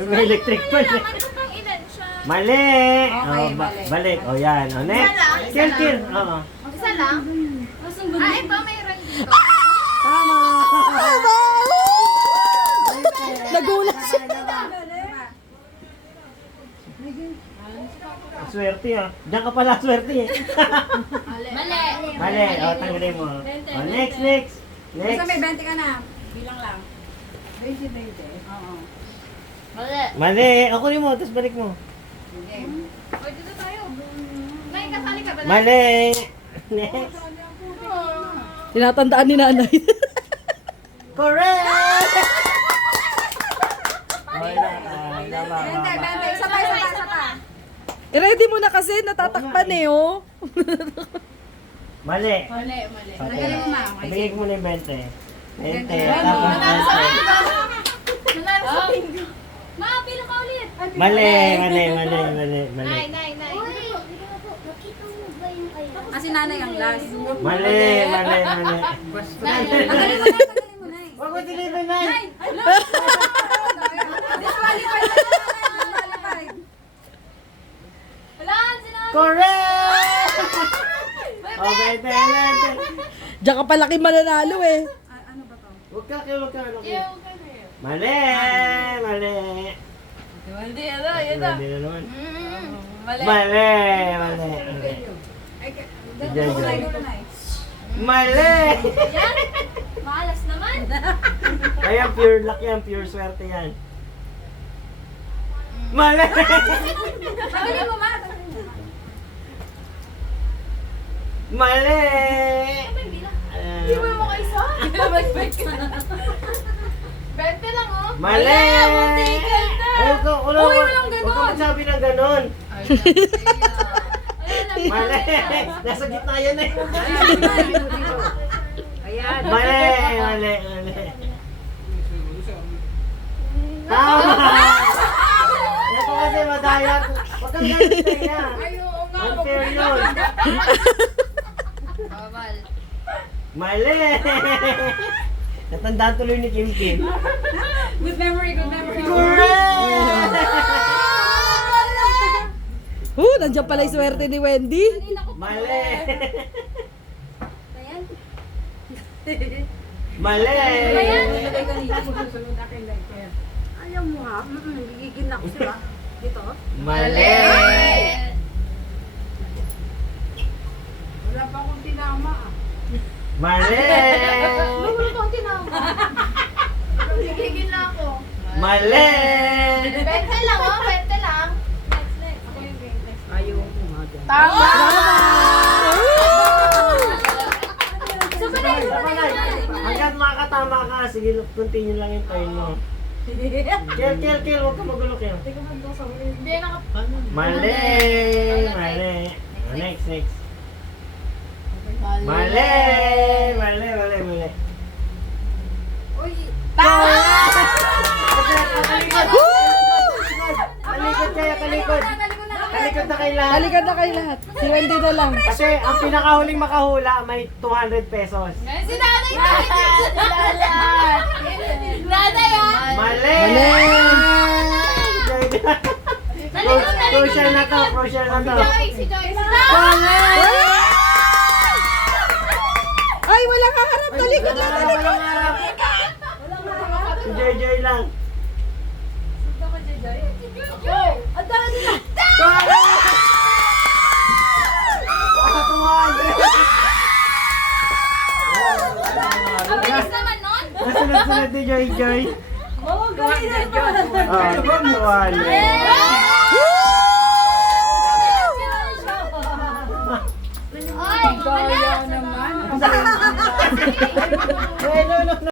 May electric fan. Pang ilan siya? Mali! Okay, Oh, mali. balik. O yan. O, next. Isa lang? Kill, kill. Oo. Isa lang? Ah, ito mayroon dito. Tama! Nagulat siya. Swerte ah. Diyan ka pala swerte eh. Mali. Mali. O, tanggalin mo. O, next, next. Next. Basta may 20 ka na. Bilang lang. 20. Oo. Mali. Mali. Ako rin mo. Tapos balik mo. Sige. O, dito tayo. May kasali ka ba? Mali. Next. Tinatandaan ni nanay. Correct! Okay na. 20. Isa pa. I-ready mo na kasi natatakpan eh, oh. Mali. Mali. Okay. Ibigay ko muna yung 20. 20. Nanalo Tapos sa 20. bingo. Nanalo sa bingo. Ma, pila ka ulit. Mali. Nay. Kasi nanay ang last. Mali. Tanggalin mo na. Huwag mo deliver na. Disqualified. Wala, sinabi. Correct! Okay, 10. Diyan ka palaki mananalo eh. Ano ba to? Huwag ka. Yung kayo. Mali. Hindi, Hindi na naman. Mali. Mali. Mali. Yan. Malas naman. Ayan, pure luck yan. Pure swerte yan. Mali. Tanggalin mo, ma. Mali. Hindi mo mo kayo sa? Bente lang, oh. Mali. Muntikan na. Huwag ka magsabi ng ganon. Mali. Nasa gitna yan eh. Ayan. Mali. Tama. Ito kasi madayat. Huwag kang ganun kaya. Unfair yun. Bawal. Mali. Natandaan tuloy ni Kim Kim. Good memory. Correct! Nandiyan pala yung swerte ni Wendy. Mali. Mali. Ayaw mo ha? Gigigin ako sila. Dito? Mali. Wala pa akong tinama ah. Mali. Wala kang tinama. Gigigil na ako. Mali. Bente lang, oh. Bente lang. Next. Ayaw mo nga dyan. Tama! Hanggang makakatama ka, sige, continue lang yung time mo. Kill, huwag ka magulo kayo. Hindi na Mali. Next. Mali. Uy. Tama! Talikod. Talikod na kay lahat. Halika na kayo lahat. Si Wendy na lang. Kasi ang pinakahuling makahula may 200 pesos. Si nanay na! Nanay, ah! Mali! Crucial na to. Si Joyce. Ay, wala kaharap. Talikod lang. Walang harap. Si Joy lang. Ang dami na! Ang bilis naman nun! Nasunod ni Joy. Oo, galing na yun! Ay! Kaya naman. Ay, no.